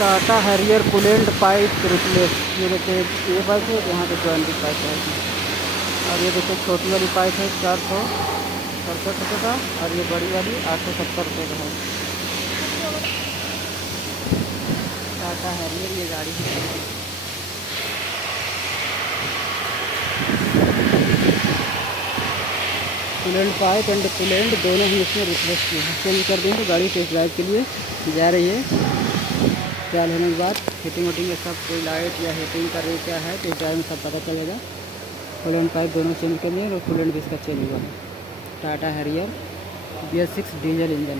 Tata Harrier coolant pipe replace. ये देखिए ये पाइप है, यहाँ पे जॉइंटिंग पाइप है और ये देखिए छोटी वाली पाइप है 467 रुपये का और ये बड़ी वाली 870 रुपये का है। टाटा हैरियर ये गाड़ी है। कूलेंट पाइप एंड कूलेंट दोनों ही इसमें रिप्लेस किए हैं, चेंज कर देंगे। गाड़ी टेस्ट ड्राइव के लिए जा रही है। क्या लेने के बाद हीटिंग वीटिंग ये सब कोई लाइट या हीटिंग का रेट क्या है टेस्ट ड्राइव में सब पता चलेगा। कूलेंट पाइप दोनों चेंज कर लिए और कूलेंट भी इसका चेंज हुआ है। Tata Harrier BS6 diesel engine.